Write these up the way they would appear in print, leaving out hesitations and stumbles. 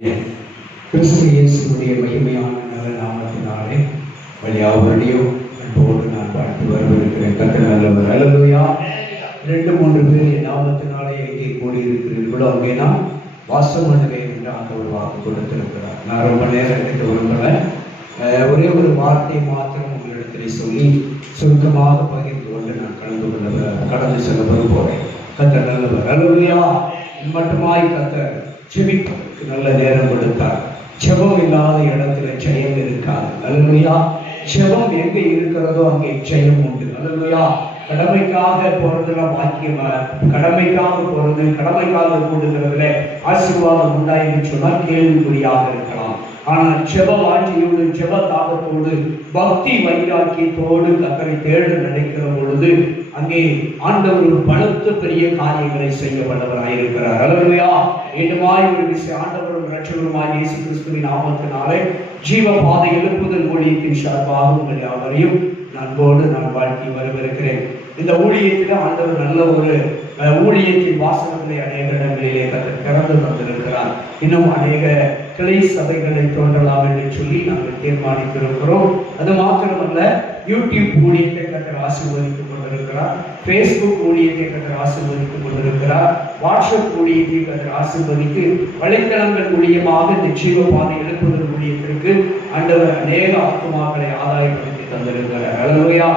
கிறிஸ்து இயேசுவுடைய மகிமையான நல்ல நாமத்தினாலே வழியாவரையும் அன்போடு நான் வாழ்த்து வரவிருக்கிறேன். கர்த்தர் நல்லவர். அல்லேலூயா. 2-3 பேர் என் நாமத்தினாலே எங்கே கூடியிருக்கிறீர்களோ அங்கே நான் வாசம் பண்ணுவேன் என்று ஆண்டவர் வாக்கு கொடுத்திருக்கிறார். நான் ரொம்ப நேரம் எடுத்து விரும்புகிறேன். ஒரே ஒரு வார்த்தை மாத்திரம் உங்களிடத்திலே சொல்லி சுருக்கமாக பகிர்ந்து கொண்டு நான் கடந்து செல்ல விரும்புகிறேன். கர்த்தர் நல்லவர். அல்லேலூயா. மட்டுமாய் கர்த்தர் ஜெபிப்பதற்கு நல்ல நேரம் கொடுத்தார். ஜெபம் இல்லாத இடத்துல ஜெயம் இருக்காது. அல்லேலூயா. ஜெபம் எங்கே இருக்கிறதோ அங்கே ஜெயம் உண்டு. அல்லேலூயா. கடமைக்காக போறதுல வாக்கியம், கடமைக்காக போறது, கடமைக்காக கூடுகிறதுல ஆசீர்வாதம் உண்டா என்று சொன்னால் கேள்விக்குறியாக இருக்கலாம். ஆனால் ஜெப வாஞ்சியோடு, ஜெப தாகத்தோடு, பக்தி வைராக்கியத்தோடு கர்த்தரை தேட நினைக்கிற பொழுது அங்கே ஆண்டவர் பலத்த பெரிய காரியங்களை செய்ய வல்லவராயிருக்கிறார். அல்லேலூயா. மீண்டுமாய் ஒரு விஷயம், ஆண்டவரும் இரட்சகருமாய் இயேசு கிறிஸ்துவின் நாமத்தினாலே ஜீவ பாதை எழுப்புதல் ஊழியத்தின் சார்பாக உங்கள் யாவரையும் அன்போடு நான் வாழ்த்தி வரவிருக்கிறேன். இந்த ஊழியத்தில் ஆண்டவர் நல்ல ஒரு ஊழியத்தின் வாசகங்களை அநேக இடங்களிலே திறந்து தந்திருக்கிறார். இன்னும் அநேக கிளை சபைகளை தோன்றலாம் என்று சொல்லி நாங்கள் தீர்மானித்திருக்கிறோம். அது மாத்திரமல்ல, யூடியூப் ஊழியத்தை கர்த்தர் ஆசீர்வதித்துக் கொண்டிருக்கிறார். ஃபேஸ்புக் ஊழியத்தை கர்த்தர் ஆசீர்வதித்துக் கொண்டிருக்கிறார். வாட்ஸ்அப் ஊழியத்தை கர்த்தர் ஆசீர்வதித்து வலைத்தளங்கள் மூலியமாக இந்த ஜீவ பாதை எழுப்புதல் ஊழியத்திற்கு ஆண்டவர் அநேக ஆத்துமாக்களை ஆதாயப்படுத்தி தந்திருக்கிறார். அல்லேலூயா.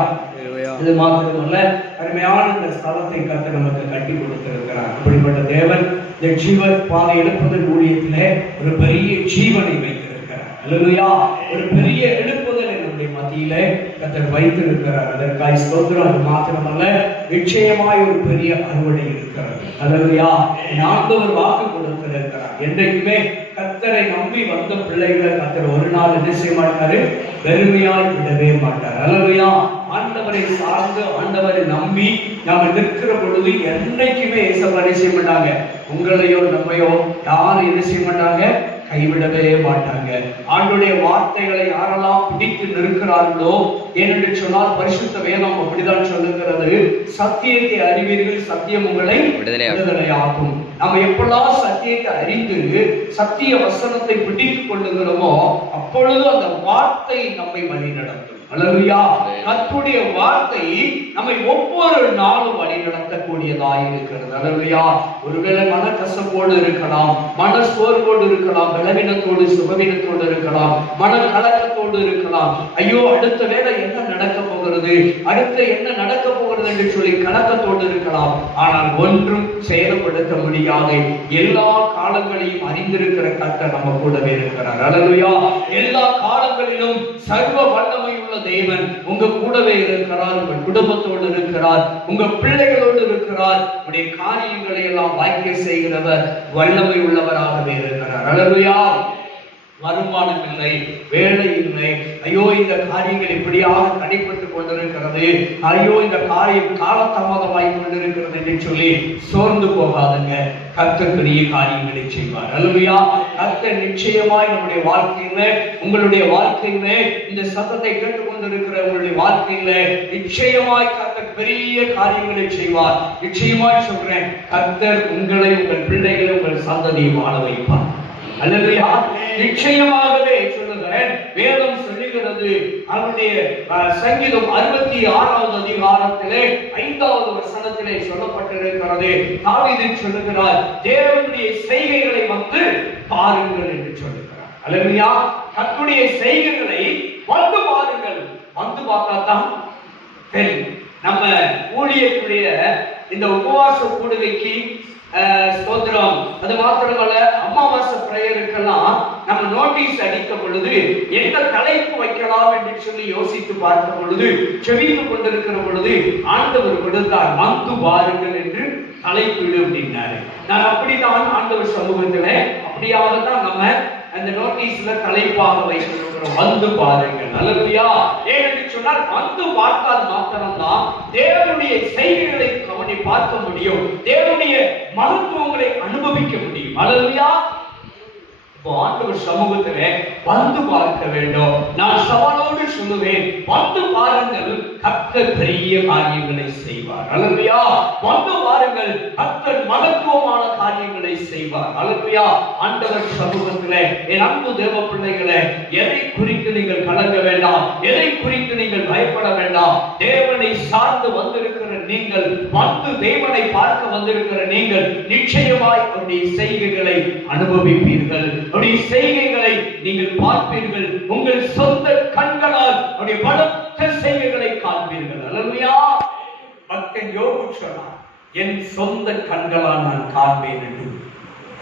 இது மாத்திரமல்ல, அருமையான இந்த ஸ்தலத்தை கர்த்தர் நமக்கு கட்டி கொடுத்திருக்கிறார். அப்படிப்பட்ட தேவன் இந்த ஜீவ பாதை எழுப்புதல் ஊழியத்திலே ஒரு பெரிய ஜீவனை வைத்திருக்கிறார். அல்லேலூயா. ஒரு பெரிய எழுப்புதல் என்னுடைய மத்தியிலே கர்த்தர் வைத்திருக்கிறார். அதற்காய் ஸ்தோத்திரம். அது மாத்திரமல்ல, நிச்சயமாய் ஒரு பெரிய அறுவடை இருக்கிறது. அல்லேலூயா. ஆண்டவர் வாக்கு கொடுத்திருக்கிறார். என்றைக்குமே கர்த்தரை நம்பி வந்த பிள்ளைகளை கர்த்தர் ஒரு நாள் என்ன செய்ய மாட்டாரு? வெறுமையாய் விடவே மாட்டார். அல்லேலூயா. ஆண்டவரை சார்ந்து, ஆண்டவரை நம்பி நாம நிற்கிற பொழுது என்னைக்குமே ஏசப்பா செய்ய மாட்டாங்க. உங்களையோ நம்மையோ யாரும் என்ன செய்ய மாட்டாங்க? கைவிடவே மாட்டாங்க. ஆண்டுடைய வார்த்தைகளை யாரெல்லாம் பிடித்து நிற்கிறார்களோ, ஏனென்று சொன்னால் பரிசுத்த வேதம் அப்படிதான் சொல்லுகிறது, சத்தியத்தை அறிவீர்கள், சத்தியம் உங்களை விடுதலையாக்கும். நம்ம எப்பெல்லாம் சத்தியத்தை அறிந்து சத்திய வசனத்தை பிடித்துக் கொள்ளுகிறோமோ அப்பொழுது அந்த வார்த்தை நம்மை வழி நடத்தும். அல்லேலூயா. கர்த்தருடைய வார்த்தை நம்மை ஒவ்வொரு நாளும் வழி நடத்தக்கூடியதாக இருக்கிறது. அல்லேலூயா. ஒருவேளை மனக்கசப்போடு இருக்கலாம், மனசோர்வோடு இருக்கலாம், பலவீனத்தோடு சுபவீனத்தோடு இருக்கலாம், மன கலக்கத்தோடு இருக்கலாம். ஐயோ, அடுத்த வேளை என்ன நடக்க போகிறது, அடுத்த என்ன நடக்க போகிறது என்று சொல்லி கலக்கத்தோடு இருக்கலாம். ஆனால் ஒன்றும் செயல்படுத்த முடியாது. எல்லா காலங்களையும் அறிந்திருக்கிற கர்த்தர் நம்ம கூடவே இருக்கிறார். அல்லேலூயா. எல்லா காலங்களிலும் சர்வ வல்லமை உள்ள தேவன் உங்க கூடவே இருக்கிறார். உங்கள் குடும்பத்தோடு இருக்கிறார், உங்க பிள்ளைகளோடு இருக்கிறார். உடைய காரியங்களை எல்லாம் வாய்க்க செய்கிறவர், வல்லமை உள்ளவராகவே இருக்கிறார். அல்லேலூயா. வருமானம் இல்லை, வேலை இல்லை, ஐயோ இந்த காரியங்கள் இப்படியாக தடைப்பட்டு கொண்டிருக்கிறது, ஐயோ இந்த காரியம் காலதாமதமாய் கொண்டிருக்கிறது என்று சொல்லி சோர்ந்து போகாதுங்க. கர்த்தர் பெரிய காரியங்களை செய்வார். அல்லேலூயா. கர்த்தர் நிச்சயமாய் நம்முடைய வாழ்க்கையில, உங்களுடைய வாழ்க்கையில, இந்த சத்தத்தை கேட்டுக்கொண்டிருக்கிற உங்களுடைய வாழ்க்கையில நிச்சயமாய் கர்த்தர் பெரிய காரியங்களை செய்வார். நிச்சயமாய் சொல்றேன், கர்த்தர் உங்களை, உங்கள் பிள்ளைகளை, உங்கள் சந்ததியை வாழ வைப்பார். அல்லேலூயா. நிச்சயமாகவே சொல்லுகிறேன். வேதம் சொல்லுகிறது, அவருடைய சங்கீதம் 66வது அதிகாரத்திலே 5வது வசனத்திலே சொல்லப்பட்டிருக்கிறது. தாவீது சொல்லுகிறார், தேவனுடைய செய்கைகளை வந்து பாருங்கள் என்று சொல்லுகிறார். அல்லேலூயா. கர்த்தருடைய செய்கைகளை வந்து பாருங்கள். வந்து பார்த்தா தான் தெரியும். நம்ம ஊழியத்துடைய இந்த உபவாச கூடுகைக்கு ஸ்தோத்திரம். அது மாத்திரமல்ல, அமாவாசை பிரேயருக்கெல்லாம் நம்ம நோட்டீஸ் அடித்த பொழுது என்ன தலைப்பு வைக்கலாம் என்று சொல்லி யோசித்து பார்த்த பொழுது, செவித்து கொண்டிருக்கிற பொழுது ஆண்டவர் கொடுத்தார், வந்து பாருங்கள் என்று தலைப்பிடு அப்படின்னாரு. நான் அப்படித்தான் ஆண்டவர் சமூகத்துல அப்படியாகத்தான் நம்ம அந்த நோட்டீஸ்ல தலைப்பாக வைத்திருக்கிறோம், வந்து பாருங்கள். அல்லேலூயா. ஏனென்று சொன்னால் வந்து பார்த்தால் மாத்திரம்தான் தேவனுடைய செய்கைகளை கவனி பார்க்க முடியும், தேவனுடைய மகத்துவங்களை அனுபவிக்க முடியும். அல்லேலூயா. இப்போ ஆண்டவர் சமூகத்திலே வந்து பார்க்க வேண்டும். நான் சவாலோ விசுவாசத்தோடு சொல்லுவேன், வந்து பாருங்கள், கர்த்தர் பெரிய காரியங்களை செய்வார். அல்லேலூயா. வந்து பாருங்கள், கர்த்தர் மகத்துவமான காரியங்களை செய்வார். அல்லேலூயா. ஆண்டவர் சமூகத்திலே என் அன்பு தேவ பிள்ளைகளே, எதை குறித்து நீங்கள் கலங்க வேண்டாம், எதை குறித்து நீங்கள் பயப்பட வேண்டாம். தேவனை சார்ந்து வந்திருக்கிற நீங்கள், வந்து தேவனை பார்க்க வந்திருக்கிற நீங்கள் நிச்சயமாய் அவருடைய செய்கைகளை அனுபவிப்பீர்கள். அவருடைய செய்கைகளை நீங்கள் பார்ப்பீர்கள். உங்கள் சொந்த கண்களால் அவருடைய பலத்த செய்கைகளை காண்பீர்கள். அல்லேலூயா. பக்தன் யோபு சொன்னார், என் சொந்த கண்களால் நான் காண்பேன் என்று.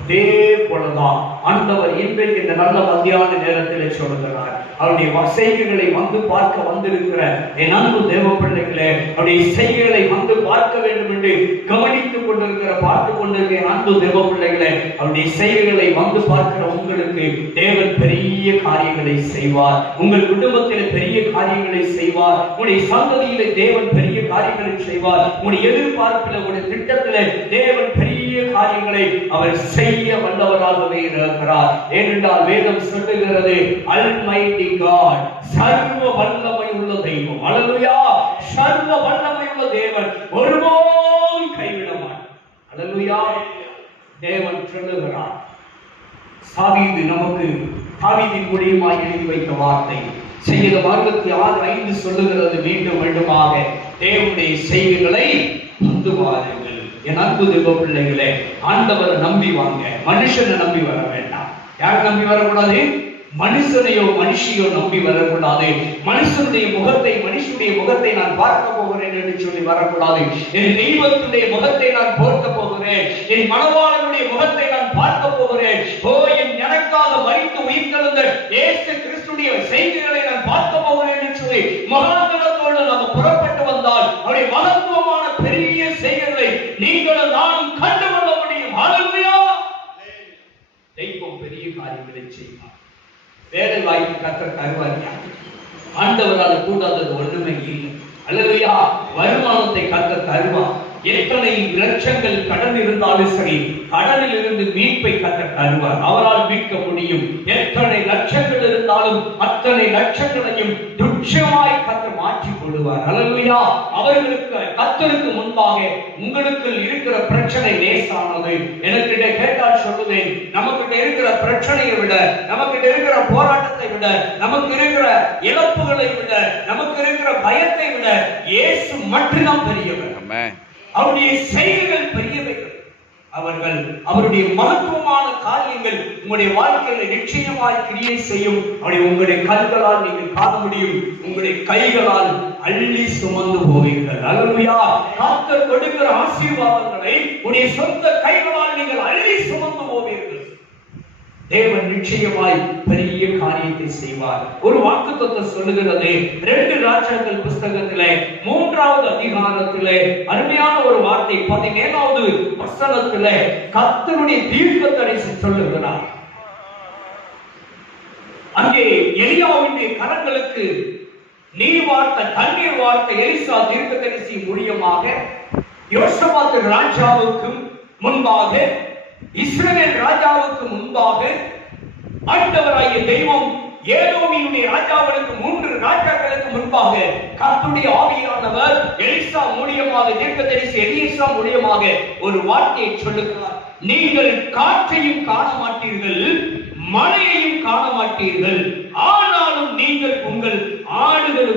அதே போலதான் ஆண்டவர் இன்றைக்கு இந்த நல்ல மத்தியான நேரத்தில் சொல்கிறார், அவருடைய செய்கைகளை வந்து பார்க்க வந்திருக்கிற என் அன்பு தேவ பிள்ளைகளே, அவருடைய செய்கைகளை வந்து பார்க்க வேண்டும் என்று கவனித்துக் கொண்டிருக்கிற, பார்த்துக் கொண்டிருக்கிற அன்பு தேவ பிள்ளைகளே, அவருடைய செய்கைகளை வந்து பார்க்கிற உங்களுக்கு தேவன் பெரிய காரியங்களை செய்வார். உங்கள் குடும்பத்தில் பெரிய காரியங்களை செய்வார். உங்களுடைய சந்ததியிலே தேவன் பெரிய காரியங்களை செய்வார். உங்களுடைய எதிர்பார்ப்பில், உங்களுடைய திட்டத்திலே தேவன் பெரிய காரியங்களை அவர் செய்ய வல்லவராகவே இருக்கிறார். ஏனென்றால் வேதம் சொல்லுகிறது, அல்மைட்டி காட், சர்வ வல்லமை உள்ள தெய்வம். அல்லேலூயா. சர்வ வல்லமை உள்ள தேவன் ஒருபோதும் கைவிட மாட்டார். அல்லேலூயா. தேவன் சொல்லுகிறார், தாவீது நமக்கு தாவீதின் மூலமாய் எழுதி வைத்த வார்த்தை செய்த 66:5 சொல்லுகிறது, மீண்டும் மீண்டுமாக தேவனுடைய செய்கைகளை வந்து வாருங்கள். என் அன்பு தேவ பிள்ளைகளே, ஆண்டவரை நம்பி வாங்க, மனுஷனை நம்பி வர வேண்டாம். யாரை நம்பி வரக்கூடாது? மனுஷனையோ மனுஷியோ நம்பி வரக்கூடாது. மனுஷனுடைய முகத்தை, மனுஷனுடைய முகத்தை நான் பார்க்க போகிறேன் என்று சொல்லி வரக்கூடாது. என் தெய்வத்துடைய முகத்தை நான் பார்க்க போகிறேன், என் மணவாளனுடைய முகத்தை நான் பார்க்க போகிறேன். ஓ, எனக்காக மரித்து உயிர்த்தெழுந்த இயேசு கிறிஸ்துடைய செய்திகளை நான் பார்க்க போகிறேன் என்று சொல்லி மகாந்தனத்தோடு நாம் புறப்பட்டு வந்தால் அவருடைய மகத்துவமான பெரிய செய்திகளை நீங்களும் நானும் கண்டு கொள்ள முடியும். அல்லேலூயா. தெய்வம் பெரிய காரியங்களை செய்வார். வேலை வாய்ப்பு கர்த்தர் தருவார். ஆண்டவரால் கூடாதது ஒன்றுமே இல்லை. அல்லேலூயா. வருமானத்தை கர்த்தர் தருவார். எத்தனை லட்சங்கள் கடன் இருந்தாலும் சரி, கடனில் இருந்து மீட்பை கர்த்தர் தருவார். அவரால் மீட்க முடியும். எத்தனை லட்சங்கள் இருந்தாலும் அத்தனை லட்சங்களையும் துட்சமாய் கர்த்தர் மாற்றிக் கொள்வார். அல்லேலூயா. அவர்களுக்கு கர்த்தருக்கு முன்பாக உங்களுக்கு இருக்கிற பிரச்சனை லேசானது. எனக்கிட்ட கேட்டால் சொல்லுவேன், நமக்கிட்ட இருக்கிற பிரச்சனையை விட, நமக்கிட்ட இருக்கிற போராட்டத்தை விட, நமக்கு இருக்கிற இழப்புகளை விட, நமக்கு இருக்கிற பயத்தை விட இயேசு மட்டும்தான் பெரியவர். அவருடைய செய்கைகள் பெரியவைகள். அவருடைய மகத்துவமான காரியங்கள் உங்களுடைய வாழ்க்கையில் நிச்சயமாய் கிரியை செய்யும். உங்களுடைய கண்களால் நீங்கள் காண முடியும். உங்களுடைய கைகளால் அள்ளி சுமந்து போவீர்கள். அல்லேலூயா. கர்த்தர் கொடுக்கிற ஆசீர்வாதங்களை உங்களுடைய சொந்த கைகளால் நீங்கள் அள்ளி சுமந்து போவீர்கள். தேவன் நிச்சயமாய் பெரிய காரியத்தை செய்வார். ஒரு வாக்குத்தத்தம் சொல்லுகிறது, 2 ராஜாக்கள் புஸ்தகத்திலே 3வது அதிகாரத்திலே அருமையான ஒரு வார்த்தை 17வது வசனத்திலே கர்த்தருடைய தீர்க்கதரிசி சொல்லுகிறார். அங்கே எலியாவுடைய கரங்களுக்கு நீர் வார்த்த தண்ணீர் வார்த்த எலிசா தீர்க்கதரிசி மூலமாக யோசபாத் ராஜாவுக்கும் முன்பாக, இஸ்ரவேல் ராஜாவுக்கு முன்பாக ஆண்டவராகிய தெய்வம் ஏதோமினுடைய ராஜாவுக்கு 3 ராஜாக்களுக்கு முன்பாக கர்த்தருடைய ஆவியானவர் எலிசா மூலமாக, தீர்க்கதரிசி எலிசா மூலமாக ஒரு வார்த்தையை சொல்லுகிறார். நீங்கள் காற்றையும் காண மாட்டீர்கள், மழையையும் காண மாட்டீர்கள், ஆனாலும் நீங்கள் உங்கள் ஆடுகள்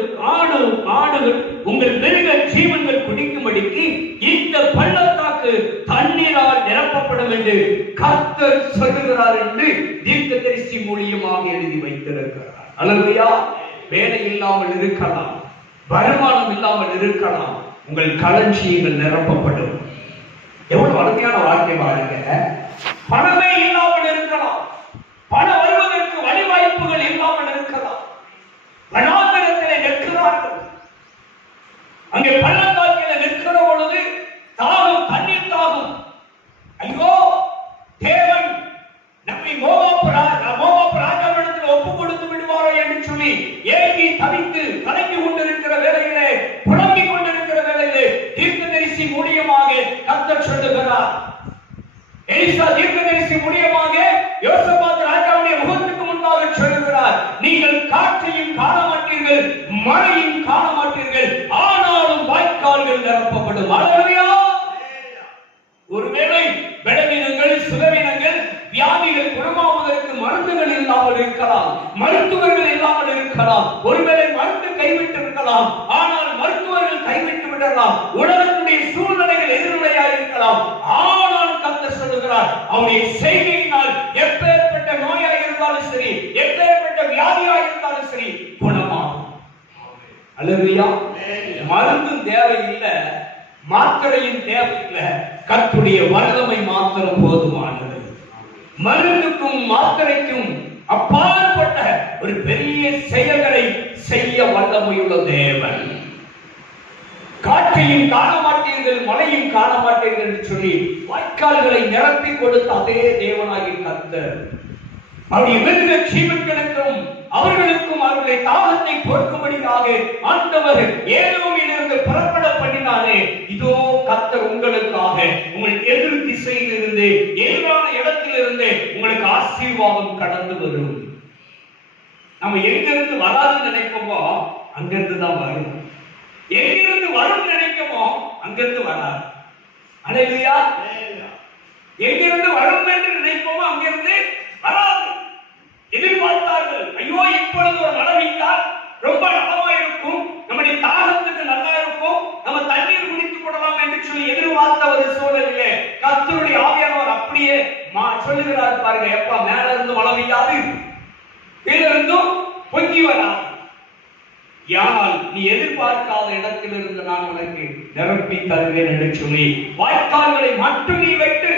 உங்கள் மிருக ஜீவன்கள் குடிக்கும்படிக்கு இந்த பள்ளத்தாக்கு தண்ணீரால் நிரப்பப்படும் என்று கர்த்தர் சொல்லுகிறார் என்று தீர்க்கதரிசி மூலமாக எழுதி வைத்திருக்கிறார். அல்லேலூயா. வேலை இல்லாமல் இருக்கலாம், வருமானம் இல்லாமல் இருக்கலாம், உங்கள் களஞ்சியங்கள் நிரப்பப்படும். எவ்வளவு அருமையான வாழ்க்கை வாழுங்க. பணமே இல்லாமல் இருக்கலாம், பணம் வருவதற்கு வழிவாய்ப்புகள் இல்லாமல் இருக்கலாம், வனாந்தரத்திலே நிற்கிறார்கள். அங்கே பள்ளத்தாக்கிலே நிற்கிற பொழுது தாகம், தண்ணீர் தாகம். ஐயோ, தேவன் நம்மை மோவாப் ராஜாவிடத்தில் ஒப்பு கொடுத்து விடுவாரோ என்று சொல்லி ஏங்கி தவித்து கலங்கி கொண்டிருக்கிற வேளையிலே, புலம்பிக் கொண்டிருக்கிற வேளையிலே தீர்க்கதரிசி மூலமாக கர்த்தர் சொல்லுகிறார். எலிசா தீர்க்கதரிசி மூலமாக யோசபாத் ராஜாவுடைய முகத்துக்கு முன்பாக சொல்லுகிறார், நீங்கள் காற்றையும் காண மாட்டீர்கள், மழையும் காண மாட்டீர்கள், ஆனாலும் வாய்க்கால்கள் நிரப்பப்படும். அல்லேலூயா. ஒருவேளை பலவீனங்கள், சுகவீனங்கள், வியாதிகள் குணமாவதற்கு மருந்துகள் இல்லாமல் இருக்கலாம், மருத்துவர்கள் இல்லாமல் இருக்கலாம், ஒருவேளை மருந்து கைவிட்டு இருக்கலாம், ஆனால் மருத்துவர்கள் கைவிட்டு விடலாம், உலகத்துடைய சூழ்நிலைகள் எதிர்நிலையாக இருக்கலாம். ஆனால் கர்த்தர் சொல்லுகிறார், அவருடைய செய்கையினால் எப்பேற்பட்ட நோயாக இருந்தாலும் சரி, எப்பேற்பட்ட வியாதியாக இருந்தாலும் சரி குணமாகும். அல்லேலூயா. மருந்தும் தேவையில்லை, மாத்திரையும் தேவையில்லை, கர்த்தருடைய வல்லமை மாத்திரம் போதுமானது. மருந்துக்கும் மாத்திரைக்கும் அப்பாற்பட்ட ஒரு பெரிய செயல்களை செய்ய வல்லமையுள்ள தேவன். காற்றையும் காண மாட்டீர்கள், மழையும் காண மாட்டீர்கள் என்று சொல்லி வாய்க்கால்களை நிரப்பி கொடுத்த அதே தேவனாகி கர்த்தர் அவருடைய மிருக ஜீவன்களுக்கும் அவர்களுக்கும் அவருடைய தாகத்தை போக்கும்படியாக ஆண்டவர் ஏதோமிலிருந்து புறப்பட பண்ணினாலே, இதோ கர்த்தர் உங்களுக்காக உங்கள் எதிர் திசையில் இருந்து, எதிரான இடத்திலிருந்து உங்களுக்கு ஆசீர்வாதம் கடந்து வரும். நம்ம எங்கிருந்து வராதுன்னு நினைப்போமோ அங்கிருந்து தான் வரும். எங்கிருந்து வரும் நினைக்கமோ அங்கிருந்து வராது. அல்லேலூயா. எங்கிருந்து வரும் என்று நினைப்போமோ அங்கிருந்து வராது. எதிர்பார்த்தார்கள், ஐயோ இப்பொழுது ஒரு மழை பெய்தால் ரொம்ப நலமா இருக்கும், நம்முடைய தாகத்துக்கு நல்லா இருக்கும், நம்ம தண்ணீர் குடித்துக் கொள்ளலாம் என்று சொல்லி எதிர்பார்த்த ஒரு சூழலிலே கர்த்தருடைய ஆவியானவர் அப்படியே சொல்லுகிறார் பாருங்க, எப்பா மேல இருந்து மழை பெய்யாது, கீழே இருந்தும் பொங்கி வராது. ஆனால் நீ எதிர்பார்க்காத இடத்திலிருந்து நான் உனக்கு நிரப்பி தருவேன் என்று சொல்லி வாய்க்கால்களை மட்டும் நீ வைத்து,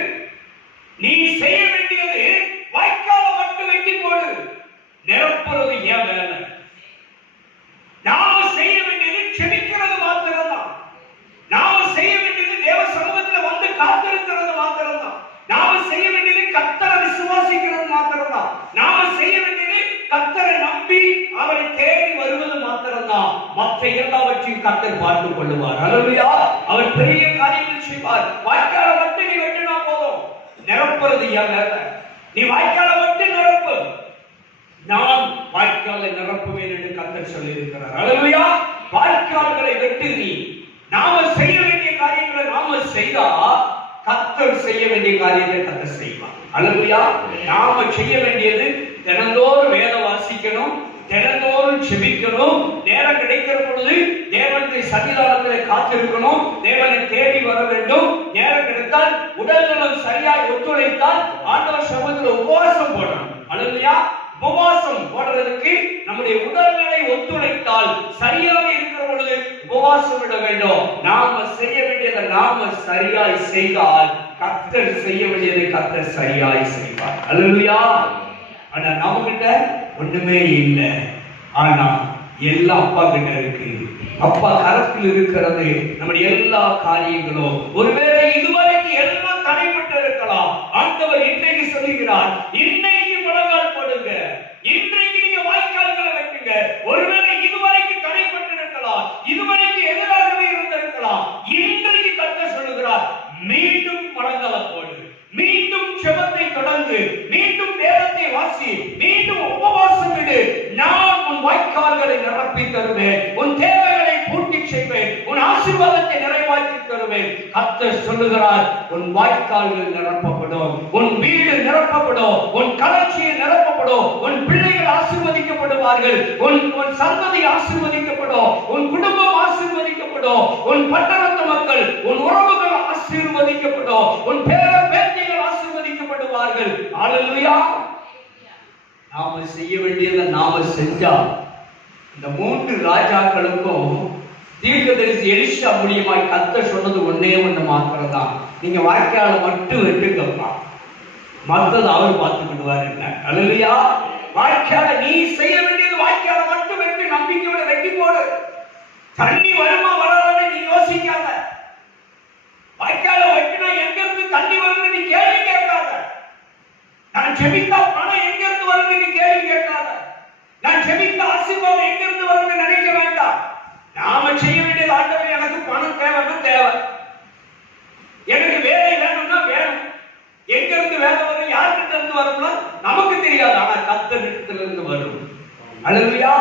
நீ செய்ய வேண்டியது வாய்க்கால மட்டும் வெட்டி போடு. நிரப்புறது ஏன் வேலை? நாம செய்ய வேண்டியது செபிக்கிறது மாத்திரம்தான். நாம செய்ய வேண்டியது தேவ சமூகத்தில் வந்து காத்திருக்கிறது மாத்திரம்தான். நாம செய்ய வேண்டியது கர்த்தரை விசுவாசிக்கிறது மாத்திரம்தான். நாம செய்ய வேண்டியது கர்த்தரை நம்பி அவரை தேடி வருவது மாத்திரம்தான். மற்ற எல்லாவற்றையும் கர்த்தர் பார்த்துக் கொள்ளுவார். அல்லேலூயா. அவர் பெரிய காரியங்கள் செய்வார். வாய்க்கால மட்டும் நீ வெட்டினா போதும். நிரப்புறது ஏன் வேலை? நீ வாய்க்கால மட்டும் நிரப்பு, நான் வாய்க்காலை நிரப்புவேன் என்று கர்த்தர் சொல்லி இருக்கிறார். அல்லேலூயா. வாய்க்கால்களை வெட்டி நீ நாம செய்ய வேண்டிய காரியங்களை நாம செய்தா கர்த்தர் செய்ய வேண்டிய காரியத்தை கர்த்தர் செய்வார். அல்லேலூயா. நாம செய்ய வேண்டியது தினந்தோறும் வேதம் வாசிக்கணும், தினந்தோறும் செபிக்கணும், நேரம் கிடைக்கிற பொழுது தேவனுடைய சன்னிதானத்தில் காத்திருக்கணும், தேவனை தேடி வர வேண்டும். நேரம் கிடைத்தால் உடல் நலம் சரியாய் ஒத்துழைத்தால் ஆண்டவர் சமூகத்தில் உபவாசம் போடணும். அல்லேலூயா. உபவாசம் போடுறதுக்கு நம்முடைய உடல்நிலை ஒத்துழைத்தால் சரியாக இருக்கிற பொழுது உபவாசம் விட வேண்டும். நாம செய்ய வேண்டியதை நாம சரியாய் செய்தால் கர்த்தர் செய்ய வேண்டியதை கர்த்தர் சரியாய் செய்வார். அல்லேலூயா. ஆனா நம்ம கிட்ட ஒண்ணுமே இல்லை, ஆனா எல்லாம் அப்பா கிட்ட இருக்கு. அப்பா கரத்தில் இருக்கிறது நம்முடைய எல்லா காரியங்களும். ஒருவேளை இதுவரைக்கும் எல்லாம் தடைப்பட்டு இருக்கலாம். ஆண்டவர் இன்றைக்கு சொல்லுகிறார், இன்றைக்கு முழங்கால் போடுங்க, இன்றைக்கு நீங்க வாய்க்கால்களை வெட்டுங்க. ஒருவேளை இதுவரைக்கும் தடைப்பட்டு இருக்கலாம், இதுவரைக்கும் எதிராகவே இருந்திருக்கலாம். இன்றைக்கு கர்த்தர் சொல்லுகிறார், மீண்டும் முழங்கால போடு, மீண்டும் ஜெபத்தை தொடர்ந்து, மீண்டும் வேதத்தை வாசி, மீண்டும் உபவாசம் விடு. நான் உன் வாய்க்கால்களை நிரப்பி தருவேன், உன் தேவைகளை பூர்த்தி செய்வேன், உன் ஆசீர்வாதத்தை நிறைவாக்கி தருவேன். கர்த்தர் சொல்லுகிறார், உன் வாய்க்கால்கள் நிரப்பப்படும், உன் வீடு நிரப்பப்படும், உன் களஞ்சியம் நிரப்பப்படும், உன் பிள்ளைகள் ஆசீர்வதிக்கப்படுவார்கள், உன் சந்ததி ஆசீர்வதிக்கப்படும், உன் குடும்பம் ஆசீர்வதிக்கப்படும், உன் பட்டணத்து மக்கள், உன் உறவுகள் ஆசீர்வதிக்கப்படும், உன் பேர பேத்திகள் ஆசீர்வதிக்கப்படுவார்கள். அல்லேலூயா. நாம செய்ய வேண்டியதை நாம செஞ்சா இந்த 3 ராஜாக்களுக்கும் தீர்க்கதரிசி எலிஷா மூலியமாய் கர்த்தர் சொன்னது ஒன்னே ஒண்ணு மாத்திரம் தான், நீங்க வாய்க்கால மட்டும் வெட்டுங்கப்பா, மத்தது அவர் பார்த்துக்கிடுவார். என்ன? அல்லேலூயா. வாய்க்கால நீ செய்ய வேண்டியது வாய்க்கால மட்டும் வெட்டி நம்பிக்கையோட வெட்டி போடு. தண்ணி வருமா வராது நீ யோசிக்காத. வாய்க்கால வெட்டினா எங்க இருந்து தண்ணி வருது நீ கேள்வி கேட்காத. நான் ஜெபித்தா பணம் எங்க இருந்து வருது நீ கேள்வி கேட்காத. நான் ஜெபித்த ஆசீர்வாதம் எங்க இருந்து வருது நினைக்க வேண்டாம். நாம செய்ய வேண்டியது, ஆண்டவரே எனக்கு பணம் தேவைன்னா தேவை, எனக்கு வேலை வேணும்னா வேணும். எங்க இருந்து வேலை வரும், யார்கிட்ட இருந்து வரும்னா நமக்கு தெரியாது, ஆனா கர்த்தரிடத்திலிருந்து வரும். அல்லேலூயா.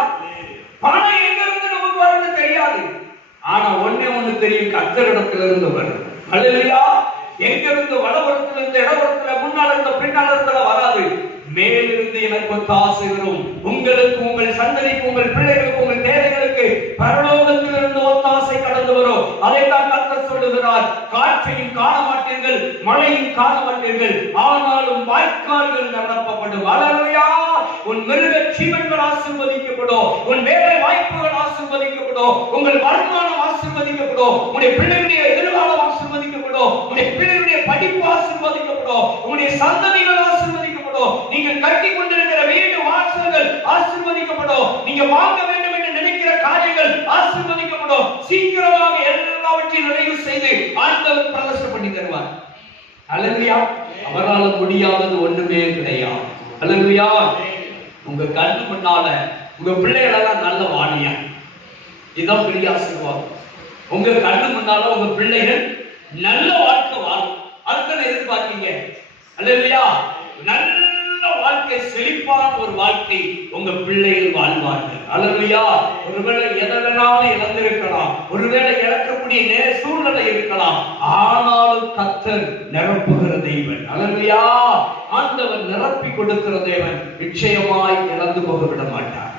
பணம் எங்க இருந்து மட்டும் தெரியும் கர்த்தரிடத்திலிருந்து வரும். அல்லேலூயா. எங்கிருந்து வலபுறத்திலிருந்து இடபுறத்துல முன்னால இருந்த பின்னால இருந்தல வராது. மேலிருந்து எனக்கு ஒத்தாசை வரும். உங்களுக்கு, உங்கள் சந்ததிக்கு, உங்கள் பிள்ளைகளுக்கு, உங்கள் தேவைகளுக்கு பரலோகத்திலிருந்து ஒத்தாசை கடந்து வரும். அதைத்தான் கர்த்தர் சொல்லுகிறார். காற்றையும் காண மாட்டீர்கள், மழையும் காண மாட்டீர்கள், ஆனாலும் வாய்க்கால்கள் நிரப்பப்படும். அல்லேலூயா. உன் மிருக ஜீவன்கள் ஆசீர்வதிக்கப்படும், உன் வேலை வாய்ப்புகள் ஆசீர்வதிக்கப்படும், உங்கள் வருமானம் ஆசீர்வதிக்கப்படும், உங்களுடைய பிள்ளைகளுடைய எதிர்காலம் ஆசீர்வதிக்கப்படும், உங்களுடைய பிள்ளைகளுடைய படிப்பு ஆசீர்வதிக்கப்படும், உங்களுடைய சந்ததிகள் ஆசீர்வதிக்கப்படும், நீங்கள் கட்டி கொண்டிருக்கிற வீடு வாசல்கள் ஆசீர்வதிக்கப்படும், நீங்க வாங்க வேண்டும் என்று நினைக்கிற காரியங்கள் ஆசீர்வதிக்கப்படும். சீக்கிரமாக எல்லாவற்றையும் நிறைவு செய்து ஆண்டவர் பிரதர்ஷனம் பண்ணி தருவார். அல்லேலூயா. அவரால் முடியாதது ஒண்ணுமே கிடையாது. அல்லேலூயா. உங்க கண்ணு முன்னால உங்க பிள்ளைகள் எல்லாம் நல்ல வாணியா, இதான் பெரிய ஆசீர்வாதம். உங்க கண்ணு முன்னால உங்க பிள்ளைகள் நல்ல வாழ்க்கை வாழும். அதுக்கு எதிர்பார்க்கீங்க. அல்லேலூயா. நல்ல வாழ்க்கை, செழிப்பான ஒரு வாழ்க்கை உங்க பிள்ளைகள் வாழ்வார்கள். அல்லேலூயா. ஒருவேளை எதை வேணாலும் இழந்திருக்கலாம், ஒருவேளை இழக்கக்கூடிய சூழ்நிலை இருக்கலாம், ஆனாலும் கர்த்தர் நிரப்புகிற தேவன். அல்லேலூயா. ஆண்டவர் நிரப்பி கொடுக்கிற தேவன் நிச்சயமாய் இழந்து போக விட மாட்டார்.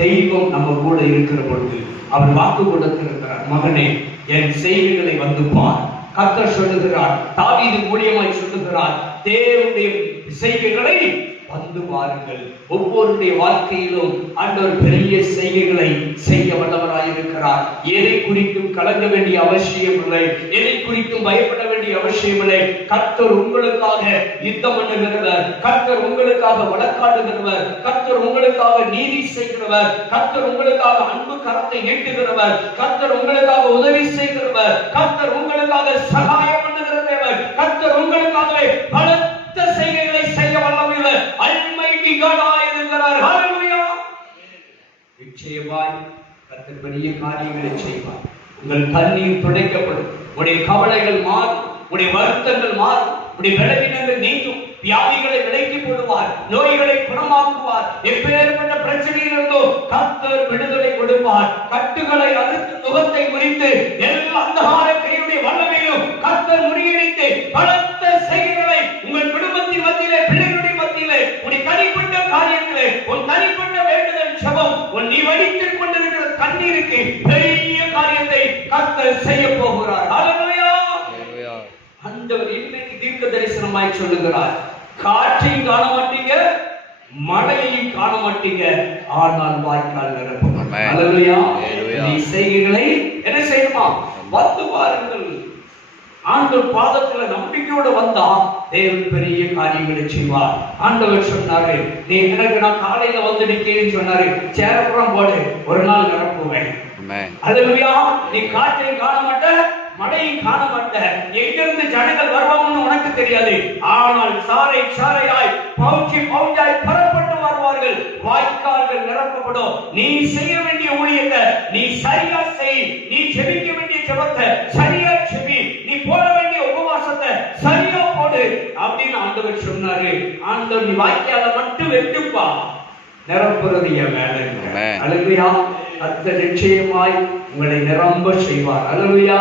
தெய்வம் நம்ம கூட இருக்கிற பொழுது அவர் வாக்கு கொடுத்திருக்கிறார். மகனே, என் செய்திகளை வந்து பார். கர்த்தர் சொல்லுகிறார், தாவீது மூலியமாய் சொல்லுகிறார், தேவனுடைய செய்கைகளை வந்து பாருங்கள். ஒவ்வொருடைய வாழ்க்கையிலும் ஆண்டவர் பெரிய செய்கைகளை செய்ய வல்லவராயிருக்கிறார். எதை குறித்தும் கலங்க வேண்டிய அவசியம் இல்லை, எதை குறித்தும் பயப்பட வேண்டிய அவசியம் இல்லை. கர்த்தர் உங்களுக்காக யுத்தம் பண்ணுகிறவர், கர்த்தர் உங்களுக்காக வழக்காடுகிறவர், கர்த்தர் உங்களுக்காக நீதி செய்கிறவர், கர்த்தர் உங்களுக்காக அன்பு கரத்தை நீட்டுகிறவர், கர்த்தர் உங்களுக்காக உதவி செய்கிறவர், கர்த்தர் உங்களுக்காக சகாயம் பண்ணுகிறவர், கர்த்தர் உங்களுக்காகவே பலத்த செய்கைகளை செய்ய வல்லமையுள்ள அல்மைட்டி காடாய் இருக்கிறார். ஹல்லேலூயா. நிச்சயமாய் கர்த்தர் பெரிய காரியங்களை செய்வார். உங்கள் கண்ணீர் துடைக்கப்படும், உங்களுடைய கவலைகள் மாறும், உங்களுடைய வருத்தங்கள் மாறும், உங்களுடைய பலவீனங்கள் நீங்கும், வியாதிகளை விலக்கி போடுவார், நோய்களை குணமாக்குவார். எப்பேற்பட்ட பிரச்சனையிலிருந்தோ கர்த்தர் விடுதலை கொடுப்பார். கட்டுகளை அறுத்து நுகத்தை முறித்து எல்லா அந்தகார கையுடைய வல்லமையும் கர்த்தர் முறியடித்து பலத்த செய்கைகளை உங்கள் குடும்பத்தின் மத்தியிலே, பிள்ளைகளுடைய மத்தியிலே, உன் தனிப்பட்ட காரியங்களே, உன் தனிப்பட்ட வேண்டுதல் ஜெபம், உன் நீ வடித்துக் கொண்டிருக்கிற கண்ணீருக்கு பெரிய காரியத்தை கர்த்தர் செய்ய போகிறார். ஹல்லேலூயா. ஆண்டவர் இன்றைக்கு தீர்க்க தரிசனமாய் சொல்லுகிறார், காற்றையும் காண மாட்டீங்க, மழையையும் காண மாட்டீங்க, ஆனால் வாய்க்கால் நிரப்பும். ஹல்லேலூயா. நீ செய்கைகளை என்ன செய்யணுமா? வந்து பாருங்கள். ஆண்டவர் பாதத்துல நம்பிக்கையோட வந்தா தேவன் பெரிய காரியங்களை செய்வார். ஆண்டவர் சொன்னாரு, நீ எனக்கு நான் காலையில வந்து நிக்கிறேன்னு சொன்னாரு, சேரப்புறம் போடு, ஒரு நாள் நிரப்புவேன். அல்லேலூயா. நீ காற்றையும் காண மாட்ட, மழையும் காண மாட்ட, எங்கிருந்து ஜனங்கள் வருவாங்கன்னு உனக்கு தெரியாது, ஆனால் சாறை சாறையாய் பவுச்சி பவுச்சாய் பரப்பட்டு வருவார்கள், வாய்க்கால்கள் நிரப்பப்படும். நீ செய்ய வேண்டிய ஊழியத்தை நீ சரியா செய், நீ ஜெபிக்க வேண்டிய ஜெபத்தை சரியா ஜெபி, நீ போட வேண்டிய உபவாசத்தை சரியா போடு அப்படின்னு ஆண்டவர் சொன்னாரு. ஆண்டவர் நீ வாய்க்கால மட்டும் வெட்டுப்பா, நிரப்புறது என் வேலை. அல்லேலூயா. கர்த்தர் நிச்சயமாய் உங்களை நிரம்ப செய்வார். அல்லேலூயா.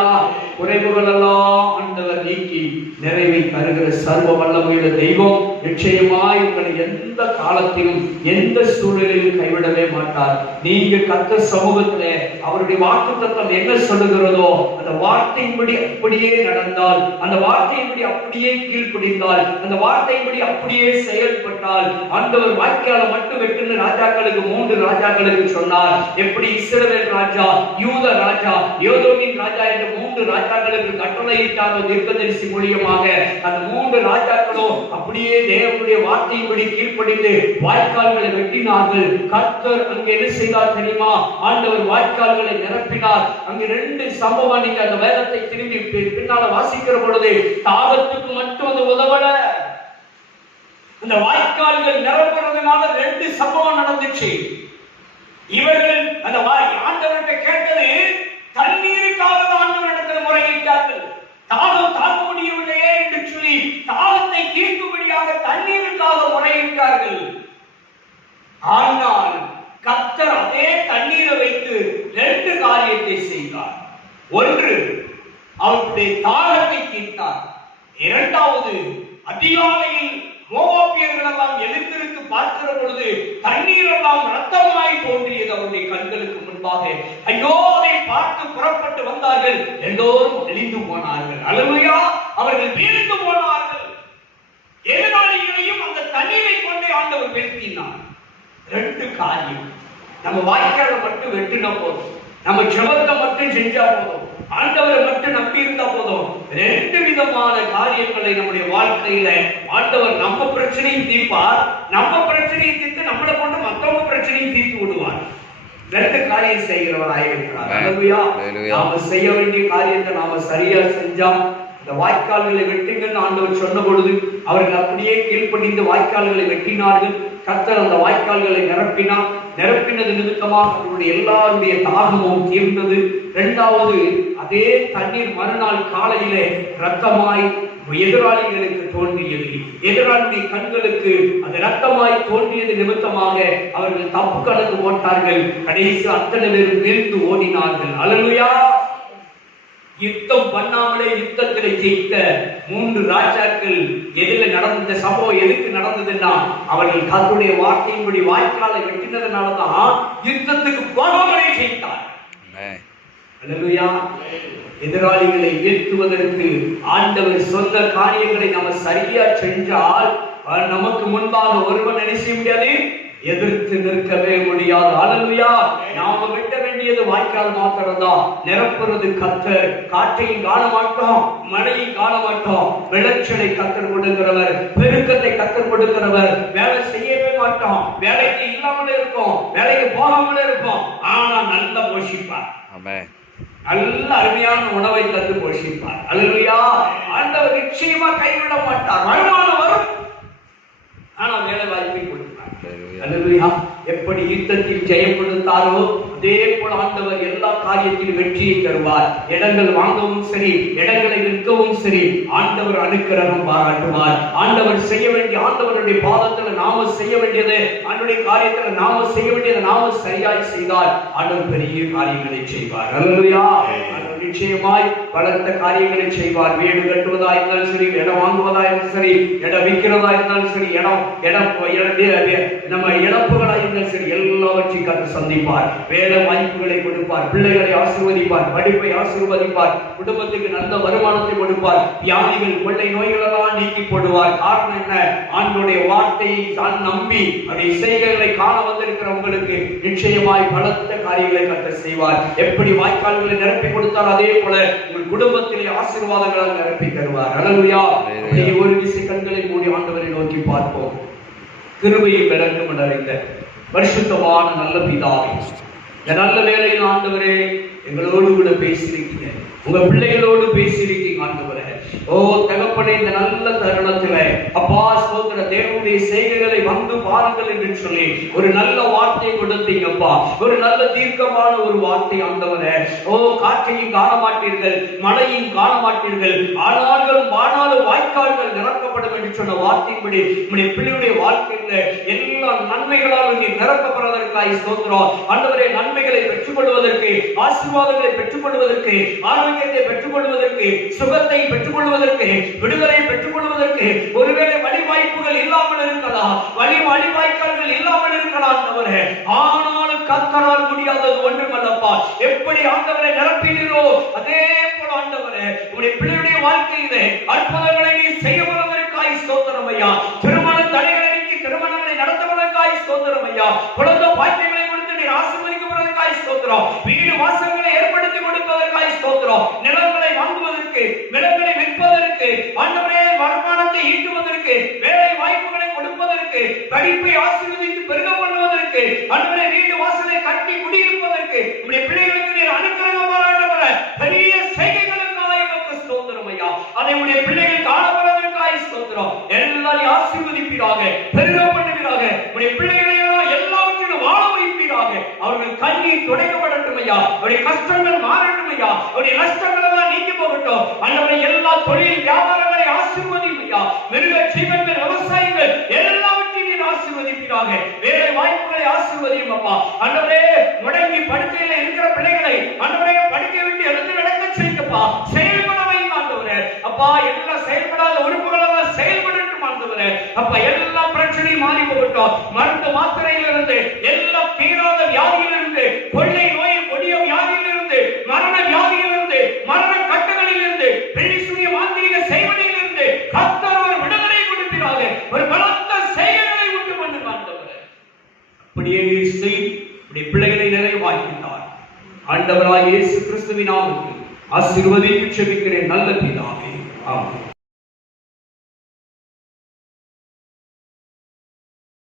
குறைவுகள் எல்லாம் ஆண்டவர் நீக்கி நிறைவை தருகிற சர்வ வல்லமையுள்ள தெய்வம் நிச்சயமாய் உங்களை எந்த காலத்திலும் எந்த சூழலிலும் கைவிடவே மாட்டார். நீங்க கர்த்தர் சமூகத்திலே அவருடைய வாக்குத்தத்தம் என்ன சொல்லுகிறதோ அந்த வார்த்தையின்படி அப்படியே நடந்தால், அந்த வார்த்தையின்படி அப்படியே கீழ்ப்படிந்தால், அந்த வார்த்தையின்படி அப்படியே செயல்பட்டால், ஆண்டவர் வாய்க்கால மட்டும் வெட்டுன்னு ராஜாக்களுக்கு 3 ராஜாக்களுக்கு சொன்னார். எப்படி இஸ்ரவேல் ராஜா, யூத ராஜா, யோதோமின் ராஜா என்ற 3 ராஜாக்களுக்கு கட்டளையிட்டார் தீர்க்கதரிசி மூலியமாக. அந்த 3 ராஜாக்களும் அப்படியே தேவனுடைய வார்த்தையின்படி கீழ்ப்படிந்து வாய்க்கால்களை வெட்டினார்கள். கர்த்தர் அங்கே என்ன செய்தார் தெரியுமா? ஆண்டவர் வாய்க்கால்களை நிரப்பினார். அங்கே 2 சம்பவம் நீங்க அந்த வேதத்தை திரும்பி பின்னால வாசிக்கிற பொழுது தாவத்துக்கு மட்டும் அது உதவல. அந்த வாய்க்கால்கள் நிரப்புறதுனால 2 சம்பவம் நடந்துச்சு. இவர்கள் அந்த ஆண்டவர்கிட்ட கேட்டது தண்ணீருக்காக ஆண்டவரிடத்தில் முறையிட்டார்கள். தாகம் தாங்க முடியவில்லையே என்று சொல்லி தாகத்தை தீர்க்கும்படியாக தண்ணீருக்காக முறையிட்டார்கள். ஆனால் கர்த்தர் அதே தண்ணீரை வைத்து 2 காரியத்தை செய்தார். ஒன்று, அவருடைய தாகத்தை தீர்த்தார். இரண்டாவது, அதிகாலையில் மோவாபியர்கள் எல்லாம் எழுந்திருந்து பார்க்கிற பொழுது தண்ணீர் எல்லாம் ரத்தமாய் தோன்றியது அவருடைய கண்களுக்கு முன்பாக. ஐயோ, அதை பார்த்து புறப்பட்டு வந்தார்கள். எல்லோரும் அழிந்து போனார்கள். அல்லேலூயா. அவர்கள் வீழ்ந்து போனார்கள். எதிராளிகளையும் அந்த தண்ணீரை கொண்டே ஆண்டவர் வீழ்த்தினார். ரெண்டு காரியம். நம்ம வாய்க்கால மட்டும் வெட்டினா போதும், நம்ம ஜெபத்தை மட்டும் செஞ்சா போதும், ஆண்டவரை மட்டும் நம்பி இருந்தா போதும். ரெண்டு விதமான காரியங்களை நம்முடைய வாழ்க்கையில ஆண்டவர் நம்ம பிரச்சனையை தீர்ப்பார். நம்ம பிரச்சனையை தீர்த்து நம்மளை கொண்டு மற்றவங்க பிரச்சனையை தீர்த்து விடுவார். ரெண்டு காரியம் செய்கிறவராக இருக்கிறார். அல்லேலூயா. நாம செய்ய வேண்டிய காரியத்தை நாம சரியா செஞ்சா, இந்த வாய்க்கால்களை வெட்டுங்கன்னு ஆண்டவர் சொன்ன பொழுது அவர்கள் அப்படியே கீழ்ப்படிந்து வாய்க்கால்களை வெட்டினார்கள். கர்த்தர் அந்த வாய்க்கால்களை நிரப்பினது நிமித்தமாக அவருடைய எல்லாருடைய தாகமும் தீர்ந்தது. இரண்டாவது, அதே தண்ணீர் மறுநாள் காலையிலே ரத்தமாய் எதிராளிகளுக்கு தோன்றியது. எதிராளியுடைய கண்களுக்கு அது ரத்தமாய் தோன்றியது நிமித்தமாக அவர்கள் தப்பு கணக்கு போட்டார்கள். கடைசி அத்தனை பேரும் வீழ்ந்து ஓடினார்கள். அல்லேலூயா. யுத்தம் பண்ணாமலே யுத்தத்திலே ஜெயித்த 3 ராஜாக்கள் எதில நடந்த சம்பவம் எதுக்கு நடந்ததுன்னா, அவர்கள் கர்த்தருடைய வார்த்தையின்படி வாய்க்காலை வெட்டினதுனாலதான் யுத்தத்துக்கு போகாமலே ஜெயித்தார். அல்லேலூயா. எதிராளிகளை வீழ்த்துவதற்கு ஆண்டவர் சொன்ன காரியங்களை நாம சரியா செஞ்சால் நமக்கு முன்பாக ஒருவன் என்ன செய்ய முடியாது, எதிர்த்து நிற்கவே முடியாது. அல்லேலூயா. நாம வெட்ட வேண்டியது வாய்க்கால் மாத்திரம்தான். நிரப்புறது கர்த்தர். காற்றையும் காண மாட்டோம், மழையும் காண மாட்டோம். விளைச்சலை கர்த்தர் கொடுக்கிறவர், பெருக்கத்தை கர்த்தர் கொடுக்கிறவர். வேலை செய்யவே மாட்டோம், வேலைக்கு இல்லாமலே இருப்போம், வேலைக்கு போகாமலே இருப்போம். ஆனா நல்லா போஷிப்பார். நல்ல அருமையான உணவை தந்து போஷிப்பார். அல்லேலூயா. ஆண்டவர் நிச்சயமா கைவிட மாட்டார். வருமானம் வரும், ஆனா வேலை வாய்ப்பை கொடுப்பார். அல்லேலூயா. எப்படி யுத்தத்தில் ஜெயம் கொடுத்தாரோ அதே போல ஆண்டவர் எல்லா காரியத்திலும் வெற்றியை தருவார். இடங்கள் வாங்கவும் சரி, இடங்களை விற்கவும் சரி, ஆண்டவர் அனுக்கிரகம் பாராட்டுவார். ஆண்டவர் செய்ய வேண்டிய, ஆண்டவருடைய பாதத்துல நாம செய்ய வேண்டியது, ஆண்டவருடைய காரியத்துல நாம செய்ய வேண்டியதை நாம சரியாய் செய்தால் ஆண்டவர் பெரிய காரியங்களை செய்வார். அல்லேலூயா. ஆண்டவர் நிச்சயமாய் பலத்த காரியங்களை செய்வார். வீடு கட்டுவதா இருந்தாலும் சரி, இடம் வாங்குவதா இருந்தாலும் சரி, இடம் விற்கிறதா இருந்தாலும் சரி, நம்ம இழப்புகளா இருந்தாலும் சரி, எல்லாவற்றையும் கற்று சந்திப்பார். வேலை வாய்ப்புகளை கொடுப்பார், பிள்ளைகளை ஆசீர்வதிப்பார், படிப்பை ஆசீர்வதிப்பார், குடும்பத்துக்கு நல்ல வருமானத்தை கொடுப்பார், வியாதிகள் கொள்ளை நோய்கள் எல்லாம் நீக்கி போடுவார். காரணம் என்ன? ஆண்டவருடைய வார்த்தையை தான் நம்பி அவருடைய செய்கைகளை காண வந்திருக்கிற உங்களுக்கு நிச்சயமாய் பலத்த காரியங்களை கர்த்தர் செய்வார். எப்படி வாய்க்கால்களை நிரப்பி கொடுத்தார் அதே போல உங்கள் குடும்பத்திலே ஆசீர்வாதங்களால் நிரப்பி தருவார். அல்லேலூயா. ஒரு விசை கண்களை மூடி ஆண்டவரை நோக்கி பார்ப்போம். கிருபையும் இரக்கமும் நிறைந்த பரிசுத்தமான நல்ல பிதாவே, இந்த நல்ல வேளையில் ஆண்டவரே எங்களோடு கூட பேசியிருக்கீங்க, உங்க பிள்ளைகளோடு பேசியிருக்கீங்க ஆண்டவரே. ஓ தகப்பனே, இந்த நல்ல தருணத்துல அப்பா ஸ்தோத்திர, தேவனுடைய செய்கைகளை வந்து பாருங்கள் என்று சொல்லி ஒரு நல்ல வார்த்தையை கொடுத்தீங்கப்பா. ஒரு நல்ல தீர்க்கமான ஒரு வார்த்தை ஆண்டவரே. ஓ காற்றையும் காண மாட்டீர்கள், மழையும் காண மாட்டீர்கள், ஆனாலும் வாய்க்கால்கள் நிரப்பப்படும் என்று சொன்ன வார்த்தையின்படி நம்முடைய பிள்ளையுடைய வாழ்க்கையில எல்லா நன்மைகளாலும் நீ நிரப்பப்படுவதற்காக ஸ்தோத்திரம் ஆண்டவரே. நன்மைகளை பெற்றுக் கொள்வதற்கு, ஆசீர்வாதங்களை பெற்றுக் கொள்வதற்கு, ஆரோக்கியத்தை பெற்றுக் கொள்வதற்கு, சுகத்தை பெற்றுக் கொள்வதற்கு, விடுதலை பெற்றுக் கொள்வதற்கு, ஒருவேளை வழி வாய்ப்புகள் இல்லாமல் இருக்கலாம், வழி வாய்க்கால்கள் இல்லாமல் இருக்கலாம் ஆண்டவரே. ஆனாலும் கர்த்தரால் முடியாதது ஒன்றுமல்லப்பா. எப்படி ஆண்டவரை நிரப்பினீரோ அதே போல ஆண்டவரே உங்களுடைய பிள்ளையுடைய வாழ்க்கையிலே அற்புதங்களை நீ செய்ய வல்லவருக்காய் ஸ்தோத்திரம் ஐயா. திருமண தடைகளை நீக்கி திருமணங்களை நடத்துவதற்காய் ஸ்தோத்திரம் ஐயா. குழந்தை பாக்கியங்களை கொடுத்து நீர் ஆசீர்வதிக்கப்படுவதற்காய் ஸ்தோத்திரம். வீடு வாசல்களை ஏற்படுத்தி கொடுப்பதற்காய் ஸ்தோத்திரம். நிலங்களை வாங்குவதற்கு, நிலங்களை விற்பதற்கு, ஆண்டவரே வருமானத்தை ஈட்டுவதற்கு, வேலை வாய்ப்புகளை கொடுப்பதற்கு, படிப்பை ஆசீர்வதித்து பெருக பண்ணுவதற்கு, ஆண்டவரே வீடு வாசலை கட்டி குடியிருப்பதற்கு உம்முடைய பிள்ளைகளுக்கு நீர் அனுக்கிரகம் பாராட்டுகிற பெரிய செய்கைகளுக்காக உமக்கு ஸ்தோத்திரம் ஐயா. அதை உம்முடைய பிள்ளைகள் காணப்படுவதற்காக ஸ்தோத்திரம். எல்லாரையும் ஆசீர்வதிப்பீராக, பெருக பண்ணுவீராக, உம்முடைய பிள்ளைகளை எல்லாவற்றிலும் வாழ வைப்பீராக. அவர்கள் கண்ணீர் துடைக்கப்படட்டும் ஐயா. அவருடைய கஷ்டங்கள் மாறட்டும் ஐயா. அவருடைய நஷ்டங்கள் எல்லாம் நீங்கி போகட்டும் ஆண்டவரே. எல்லா தொழில் வியாபாரங்களை ஆசீர்வதியும் ஐயா. மிருக ஜீவன்கள், விவசாயிகள் எல்லாவற்றையும் ஆசீர்வதிப்பீராக. வேலை வாய்ப்புகளை ஆசீர்வதியும் அப்பா. ஆண்டவரே முடங்கி படுக்கையில இருக்கிற பிள்ளைகளை ஆண்டவரே படுக்கை விட்டு எழுந்து நடக்க செய்யுங்கப்பா. செயல்பட அந்த உறுப்புகள் எல்லாம் செயல்படட்டும் ஆண்டவரே. அப்ப எல்லா பிரச்சனையும் மாறி போகட்டும். மருந்து மாத்திரையிலிருந்து, எல்லா தீராத வியாதியிலிருந்து, கொள்ளை நோய், கொடிய வியாதியிலிருந்து, மரண வியாதியிலிருந்து, மரண கட்டுகளிலிருந்து, பிரிசுரிய மாந்திரிக செய்வனையிலிருந்து கர்த்தர் ஒரு விடுதலை கொடுக்கிறார். ஒரு பலத்த செய்கைகளை உண்டு பண்ணு ஆண்டவரே. அப்படியே செய்து உடைய பிள்ளைகளை நிறைவாக்கினார். ஆண்டவராகிய இயேசு கிறிஸ்துவின் நாமத்தில் ஆசீர்வதித்து ஜெபிக்கிறேன் நல்ல பிதாவே. ஆமென்.